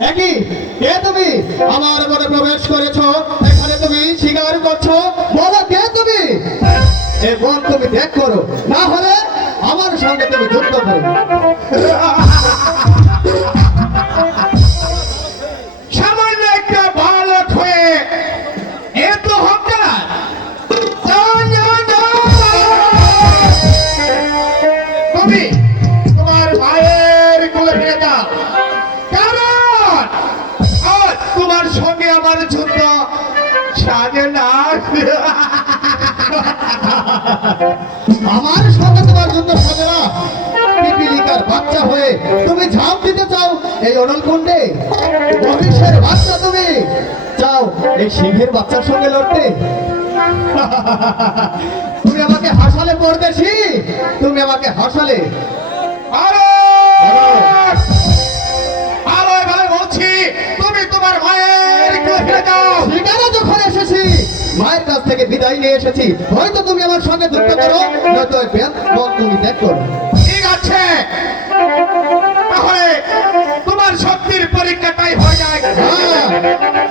একই? কে তুমি? আমার মনে প্রবেশ করেছ। এখানে তুমি স্বীকার করছ। বলো কে তুমি? এ মন তুমি ত্যাগ করো। না হলে আমার সঙ্গে তুমি যুদ্ধ করো। সামান্য তোমার মায়ের কোলে আমার যুদ্ধ সাজে না আমার সঙ্গে তোমার যুদ্ধ সাজে না পিপিলিকার বাচ্চা হয়ে তুমি ঝাঁপ দিতে চাও এই অনল কুণ্ডে মহিষের বাচ্চা তুমি চাও এই সিংহের বাচ্চার সঙ্গে লড়তে? তুমি আমাকে হাসালে পড়তেছি তুমি আমাকে হাসালে। আরে কাছ থেকে বিদায় নিয়ে এসেছি। হয়তো তুমি আমার সঙ্গে যুক্ত করো, নয়তো মন তুমি ত্যাগ করো। ঠিক আছে। তাহলে তোমার শক্তির পরীক্ষাটাই হয়ে যায়। হ্যাঁ।